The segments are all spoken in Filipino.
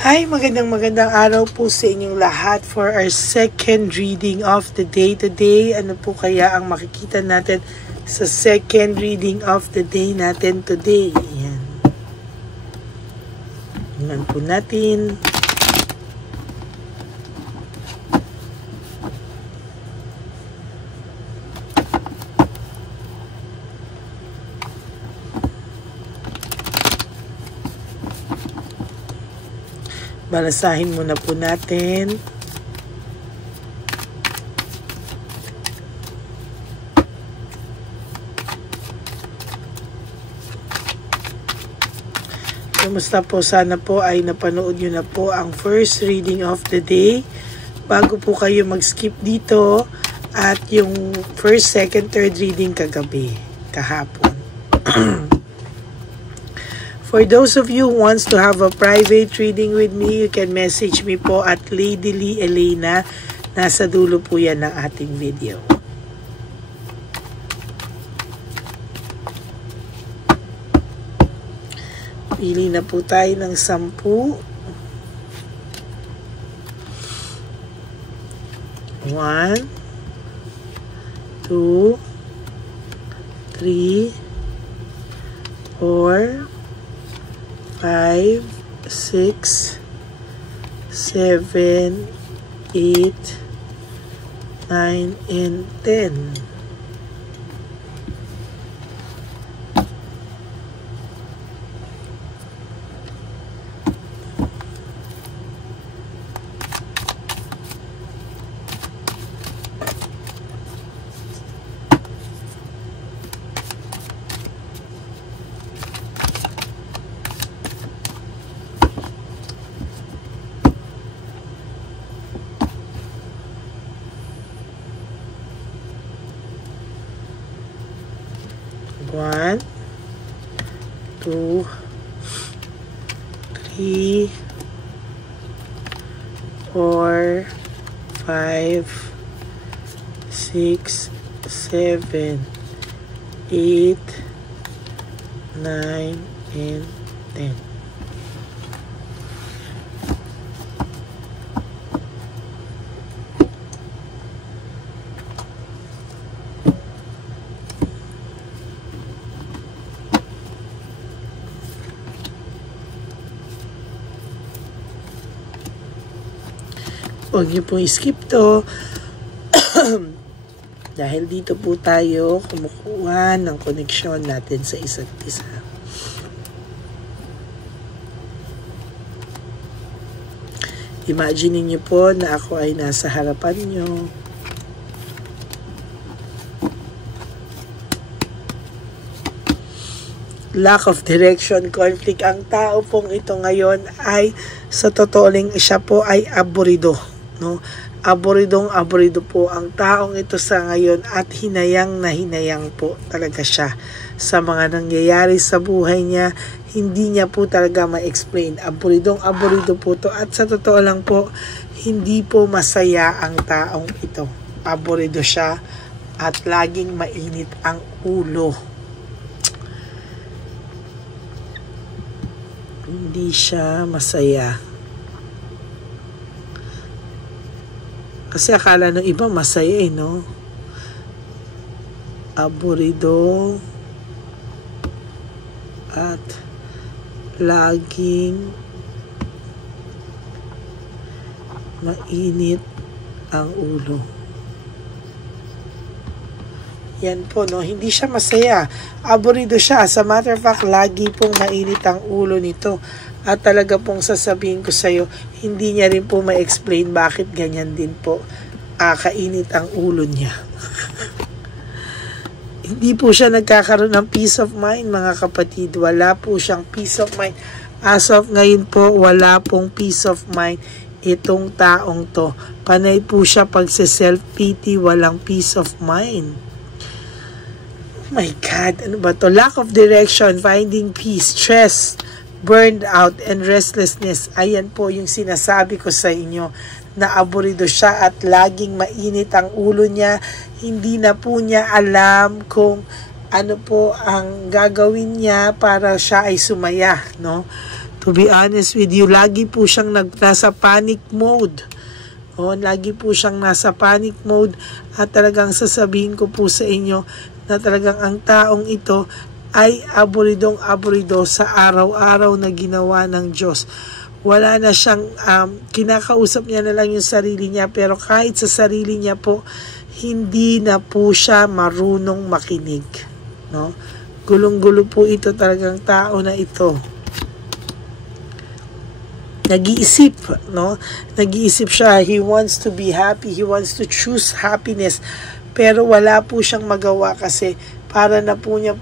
Hi, magandang araw po sa inyong lahat for our second reading of the day today. Ano po kaya ang makikita natin sa second reading of the day natin today? Ayan. Tingnan po natin. Balasahin muna po natin. Kumusta po? Sana po ay napanood nyo na po ang first reading of the day bago po kayo mag-skip dito at yung first, second, third reading kahapon. For those of you who wants to have a private reading with me, you can message me po at Lady Lee Elena. Nasa dulo po yan ng ating video. Pili na po tayo ng 10. 1, 2, 3, 4, 5, 6, 7, 8, 9, and 10. One, 2, 3, 4, 5, 6, 7, 8, 9, and 10. Huwag niyo pong skip to dahil dito po tayo kumukuha ng koneksyon natin sa isa't isa. Imagine niyo po na ako ay nasa harapan niyo. Lack of direction, conflict. Ang tao pong ito ngayon ay sa totoo lang siya po ay aburido. No? Aburido po ang taong ito sa ngayon at hinayang po talaga siya sa mga nangyayari sa buhay niya. Hindi niya po talaga ma-explain. Aburido po to at sa totoo lang po hindi po masaya ang taong ito. Aburido siya at laging mainit ang ulo. Hindi siya masaya. Kasi akala ng iba masaya no? Aburido at laging mainit ang ulo. Yan po, no? Hindi siya masaya. Aburido siya. As a matter of fact, lagi pong mainit ang ulo nito. At talaga pong sasabihin ko sa'yo, hindi niya rin po ma-explain bakit ganyan din po kainit ang ulo niya. Hindi po siya nagkakaroon ng peace of mind, mga kapatid. Wala po siyang peace of mind. As of ngayon po, wala pong peace of mind itong taong to. Panay po siya pag sa self-pity, walang peace of mind. My God, ano ba to? Lack of direction, finding peace, stress, burned out, and restlessness. Ayan po yung sinasabi ko sa inyo na aburido siya at laging mainit ang ulo niya. Hindi na po niya alam kung ano po ang gagawin niya para siya ay sumaya, no? To be honest with you, lagi po siyang nasa panic mode. Lagi po siyang nasa panic mode at talagang sasabihin ko po sa inyo na talagang ang taong ito ay aburidong-aburido sa araw-araw na ginawa ng Diyos. Wala na siyang, kinakausap niya na lang yung sarili niya, pero kahit sa sarili niya po, hindi na po siya marunong makinig. No? Gulong-gulo po ito talagang tao na ito. Nag-iisip, no? Nag-iisip siya, he wants to be happy, he wants to choose happiness, pero wala po siyang magawa kasi para na po niya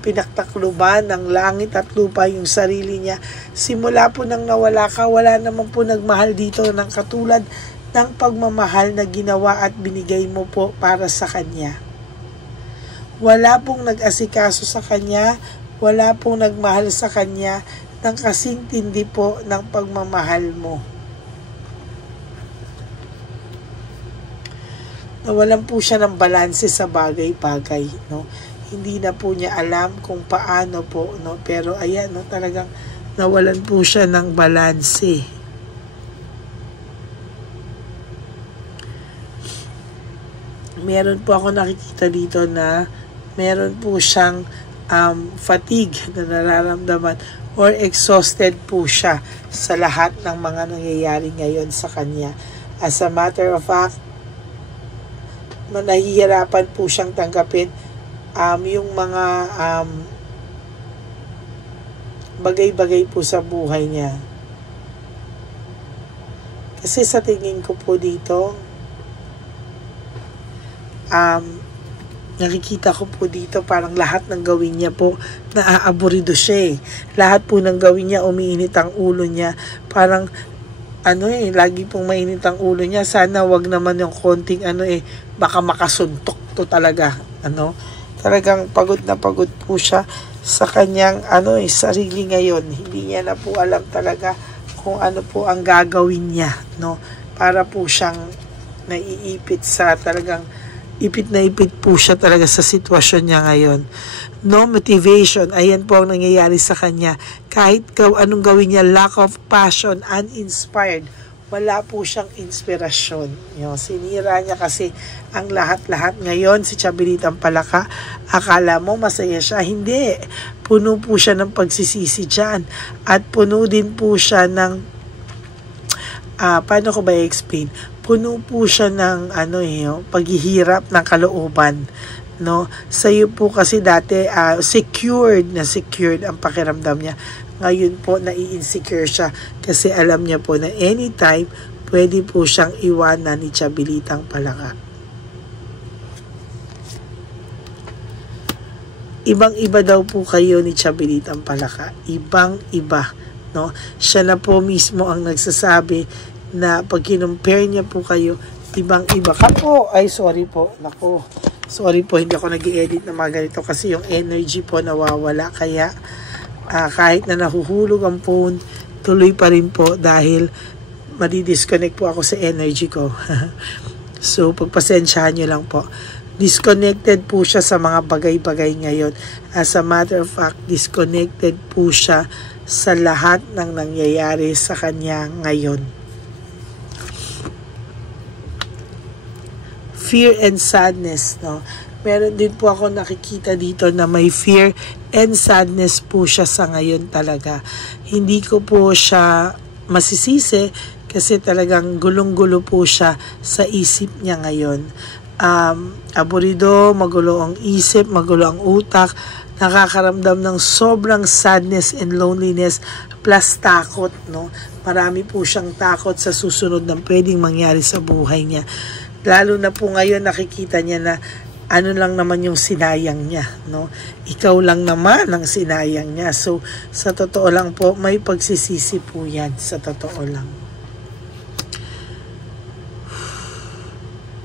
pinagtakluban ng langit at lupa yung sarili niya. Simula po nang nawala ka, wala naman po nagmahal dito ng katulad ng pagmamahal na ginawa at binigay mo po para sa kanya. Wala pong nag-asikaso sa kanya, wala pong nagmahal sa kanya ng kasing tindi po ng pagmamahal mo. Nawalan po siya ng balanse sa bagay-bagay, no? Hindi na po niya alam kung paano po, no? Pero ayan, no, talagang nawalan po siya ng balanse. Meron po ako nakikita dito na meron po siyang fatigue na nararamdaman or exhausted po siya sa lahat ng mga nangyayari ngayon sa kanya. As a matter of fact, nahihirapan po siyang tanggapin yung mga bagay-bagay po sa buhay niya. Kasi sa tingin ko po dito, nakikita ko po dito parang lahat ng gawin niya po naaaburido siya eh. Lahat po ng gawin niya umiinit ang ulo niya. Parang lagi pong mainit ang ulo niya. Sana wag naman yung konting baka makasuntok to talaga. Talagang pagod na pagod po siya sa kanyang sarili ngayon. Hindi niya na po alam talaga kung ano po ang gagawin niya, no? Para po siyang naiipit sa talagang ipit na ipit po siya talaga sa sitwasyon niya ngayon. No motivation, ayan po ang nangyayari sa kanya. Kahit anong gawin niya, lack of passion, uninspired, wala po siyang inspirasyon. Sinira niya kasi ang lahat-lahat ngayon. Si Chabelitang Palaka, akala mo masaya siya, hindi. Puno po siya ng pagsisisi dyan. At puno din po siya ng paano ko ba i-explain? Puno po siya ng paghihirap ng kalooban, no? Sa iyo po kasi dati secured ang pakiramdam niya. Ngayon po nai-insecure siya kasi alam niya po na anytime pwede po siyang iwanan ni Chabelitang Palaka. Ibang-iba daw po kayo ni Chabelitang Palaka. Ibang-iba, no? Siya na po mismo ang nagsasabi na pag kinumpare niya po kayo, ibang-iba ka po. Ay, sorry po. Naku, sorry po, hindi ako nag-i-edit na mga ganito kasi yung energy po nawawala. Kaya, kahit na nahuhulog ang phone, tuloy pa rin po dahil madi-disconnect po ako sa energy ko. So, pagpasensyahan nyo lang po. Disconnected po siya sa mga bagay-bagay ngayon. As a matter of fact, disconnected po siya sa lahat ng nangyayari sa kanya ngayon. Fear and sadness, no? Meron din po ako nakikita dito na may fear and sadness po siya sa ngayon talaga. Hindi ko po siya masisisi kasi talagang gulong-gulo po siya sa isip niya ngayon. Aburido, magulo ang isip, magulo ang utak, nakakaramdam ng sobrang sadness and loneliness plus takot, no? Marami po siyang takot sa susunod na pwedeng mangyari sa buhay niya. Lalo na po ngayon nakikita niya na lang naman yung sinayang niya, no? Ikaw lang naman ang sinayang niya. So, sa totoo lang po, may pagsisisi po yan. Sa totoo lang.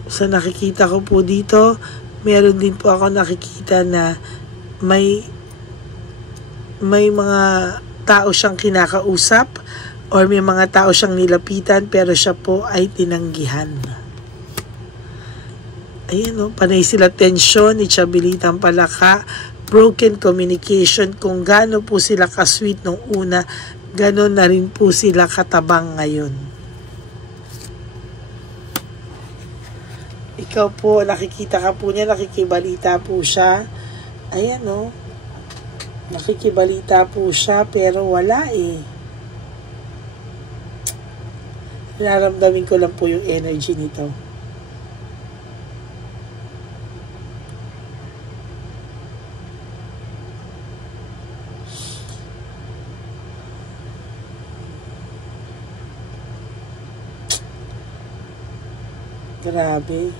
Sa nakikita ko po dito, meron din po ako nakikita na may mga tao siyang kinakausap or may mga tao siyang nilapitan pero siya po ay tinanggihan. Ayan, no? Panay sila tensyon ni Chabelitang Palaka. broken communication. Kung gaano po sila ka-sweet nung una, gano'n na rin po sila katabang ngayon. Ikaw po, nakikita ka po niya, nakikibalita po siya. Ayan o. Nakikibalita po siya, pero wala eh. Nararamdamin ko lang po yung energy nito. Grabe.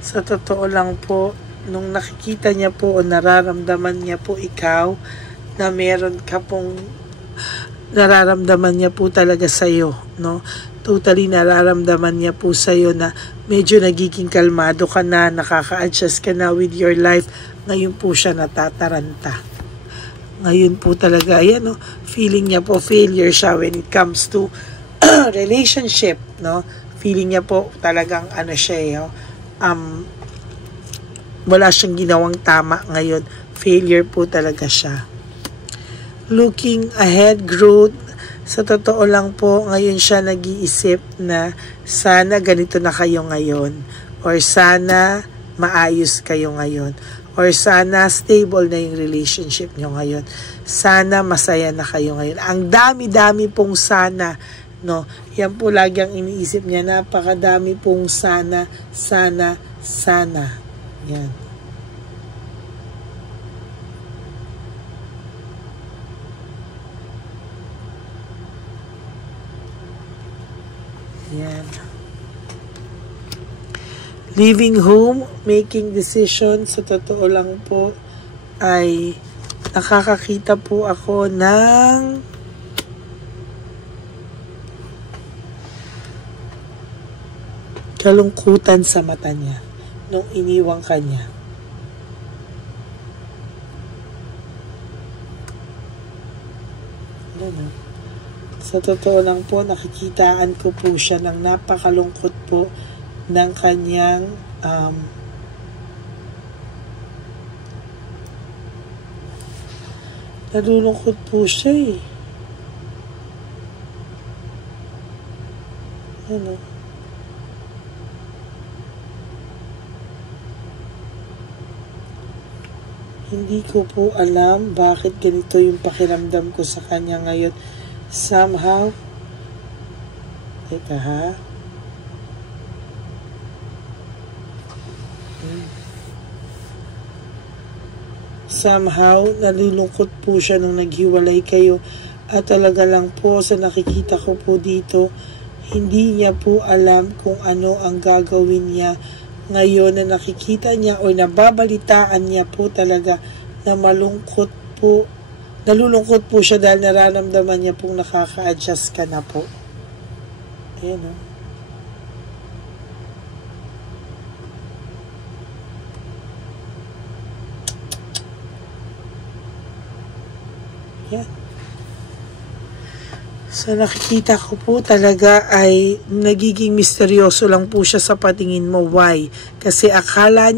Sa totoo lang po, nung nakikita niya po o nararamdaman niya po ikaw na meron ka pong nararamdaman niya po talaga sa'yo, no? Totally nararamdaman niya po sa'yo na medyo nagiging kalmado ka na, nakaka-adjust ka na with your life. Ngayon po siya natataranta. Ngayon po talaga, ayan, no? Feeling niya po failure siya when it comes to relationship, no? Feeling niya po talagang ano siya, wala siyang ginawang tama ngayon. Failure po talaga siya. Looking ahead, growth. Sa totoo lang po, ngayon siya nag-iisip na sana ganito na kayo ngayon. Or sana maayos kayo ngayon. Or sana stable na yung relationship nyo ngayon. Sana masaya na kayo ngayon. Ang dami-dami pong sana, no? Yan po lagi ang iniisip niya. Napakadami pong sana, sana, sana. Yan. Yan. Leaving home, making decisions, sa totoo lang po, ay nakakakita po ako ng kalungkutan sa mata niya nung iniwang kanya. Ano? Sa totoo lang po, nakikitaan ko po siya ng napakalungkot po ng kanyang nalulungkot po siya eh. Ano? Hindi ko po alam bakit ganito yung pakiramdam ko sa kanya ngayon. Somehow, teka ha. Somehow, nalulungkot po siya nung naghiwalay kayo. At talaga lang po, sa nakikita ko po dito, hindi niya po alam kung ano ang gagawin niya ngayon na nakikita niya o nababalitaan niya po talaga na malungkot po. Nalulungkot po siya dahil nararamdaman niya pong nakaka-adjust ka na po. Ayan o. Yan. So nakikita ko po talaga ay nagiging misteryoso lang po siya sa patingin mo. Why? Kasi akala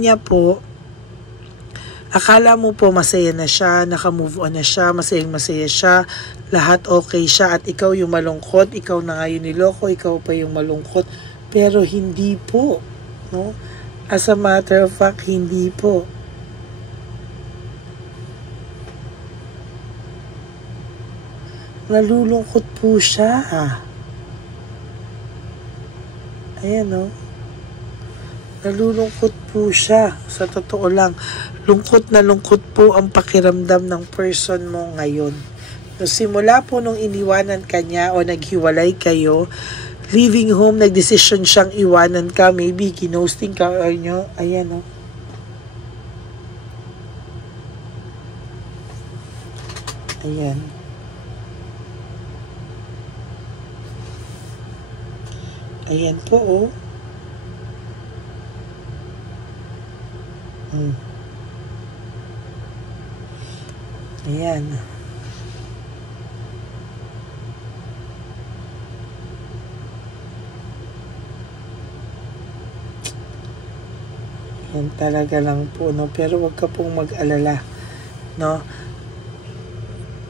mo po masaya na siya, naka-move on na siya, masayang-masaya siya, lahat okay siya at ikaw yung malungkot, ikaw na nga yung niloko, ikaw pa yung malungkot. Pero hindi po, no? As a matter of fact, hindi po. Nalulungkot po siya. Ayan, no? Nalulungkot po siya. Sa totoo lang, lungkot na lungkot po ang pakiramdam ng person mo ngayon. So, simula po nung iniwanan ka niya o naghiwalay kayo, leaving home, nagdesisyon siyang iwanan ka, maybe ginosting ka or nyo. Ayan, no? Ayan. Ayan po, oh. Ayan. Yan talaga lang po, no? Pero wag ka pong mag-alala, no?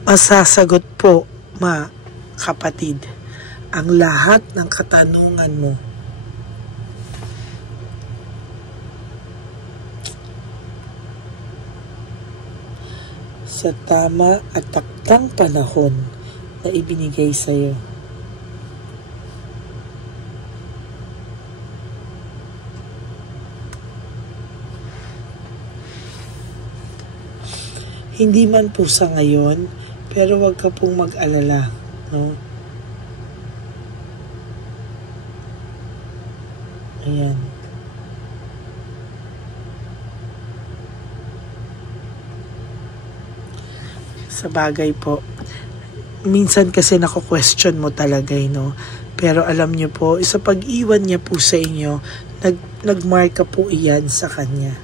Masasagot po, kapatid, ang lahat ng katanungan mo. Sa tama at taktang panahon na ibinigay sa iyo. Hindi man po sa ngayon, pero wag ka pong mag-alala, no? Ayan. Sa bagay po, minsan kasi nako-question mo talaga, no? Pero alam niyo po, sa pag-iwan niya po sa inyo, nagmarka po iyan sa kanya.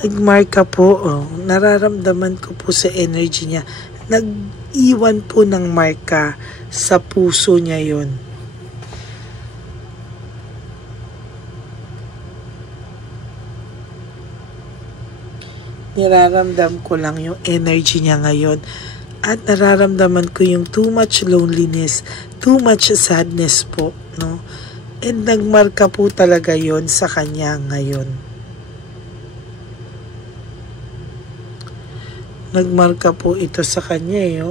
Nagmarka po, nararamdaman ko po sa energy niya. Nag-iwan po ng marka sa puso niya yun. Nararamdam ko lang yung energy niya ngayon. At nararamdaman ko yung too much loneliness, too much sadness po, no? And nagmarka po talaga yon sa kanya ngayon. Nagmarka po ito sa kanya,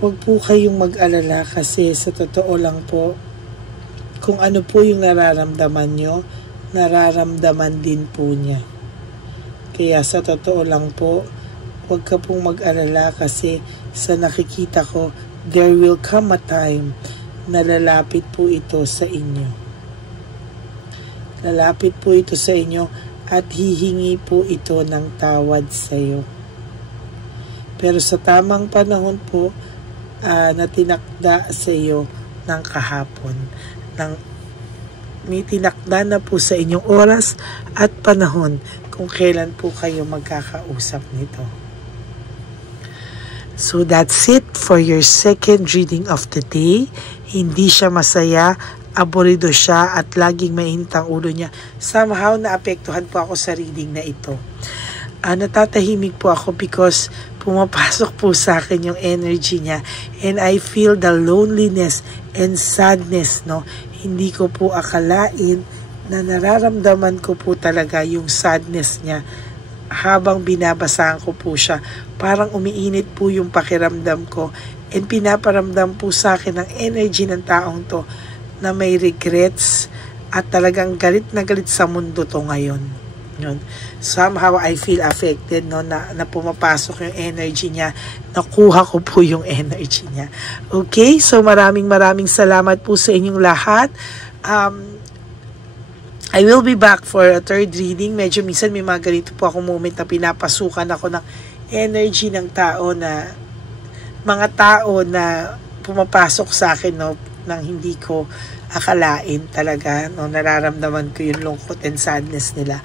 Huwag po kayong mag-alala kasi sa totoo lang po, kung ano po yung nararamdaman nyo, nararamdaman din po niya. Kaya sa totoo lang po, huwag ka pong mag-alala kasi sa nakikita ko, there will come a time na lalapit po ito sa inyo. Lalapit po ito sa inyo at hihingi po ito ng tawad sa iyo. Pero sa tamang panahon po na tinakda sa iyo ng kahapon. May tinakda na po sa inyong oras at panahon kung kailan po kayo magkakausap nito. So that's it for your second reading of the day. Hindi siya masaya, aborido siya at laging mainit ang ulo niya. Somehow naapektuhan po ako sa reading na ito. Natatahimik po ako because pumapasok po sa akin yung energy niya and I feel the loneliness and sadness, no? Hindi ko po akalain na nararamdaman ko po talaga yung sadness niya habang binabasahan ko po siya. Parang umiinit po yung pakiramdam ko and pinaparamdam po sa akin ang energy ng taong to na may regrets at talagang galit na galit sa mundo to ngayon. Yun. Somehow I feel affected, no, na pumapasok yung energy niya. Nakuha ko po yung energy niya. Okay, so maraming salamat po sa inyong lahat. I will be back for a third reading. Medyo minsan may mga ganito po ako moment na pinapasukan ako ng energy ng tao na mga tao na pumapasok sa akin, no, nang hindi ko akalain talaga, no, nararamdaman ko yung lungkot and sadness nila.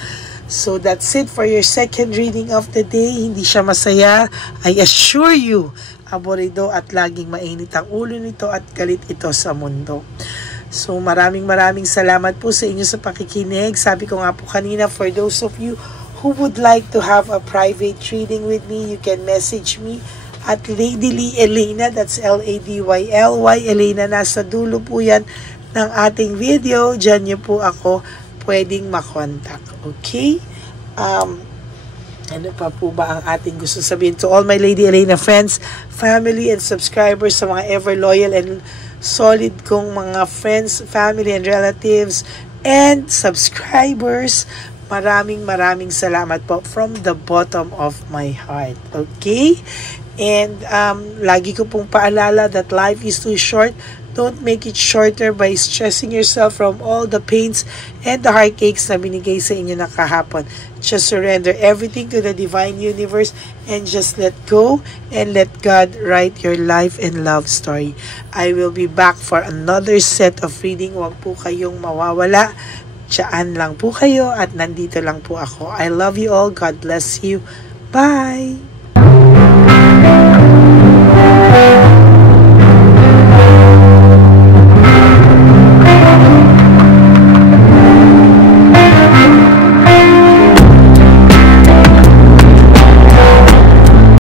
So that's it for your second reading of the day. Hindi siya masaya, I assure you. Aborido at laging mainit ang ulo nito at galit ito sa mundo. So maraming salamat po sa inyo sa pakikinig. Sabi ko nga po kanina, for those of you who would like to have a private reading with me, you can message me at Lady Lee Elena, that's L-A-D-Y-L-Y Elena. Nasa dulo po yan ng ating video. Diyan niyo po ako pwedeng makontak. Okay? Ano pa po ba ang ating gusto sabihin? To all my Lady Elena friends, family and subscribers, sa mga ever loyal and solid kong mga friends, family and relatives, and subscribers, maraming salamat po from the bottom of my heart. Okay? And lagi ko pong paalala that life is too short. Don't make it shorter by stressing yourself from all the pains and the heartaches na binigay sa inyo ng kahapon. Just surrender everything to the divine universe and just let go and let God write your life and love story. I will be back for another set of reading. Huwag po kayong mawawala. Tsaan lang po kayo at nandito lang po ako. I love you all. God bless you. Bye!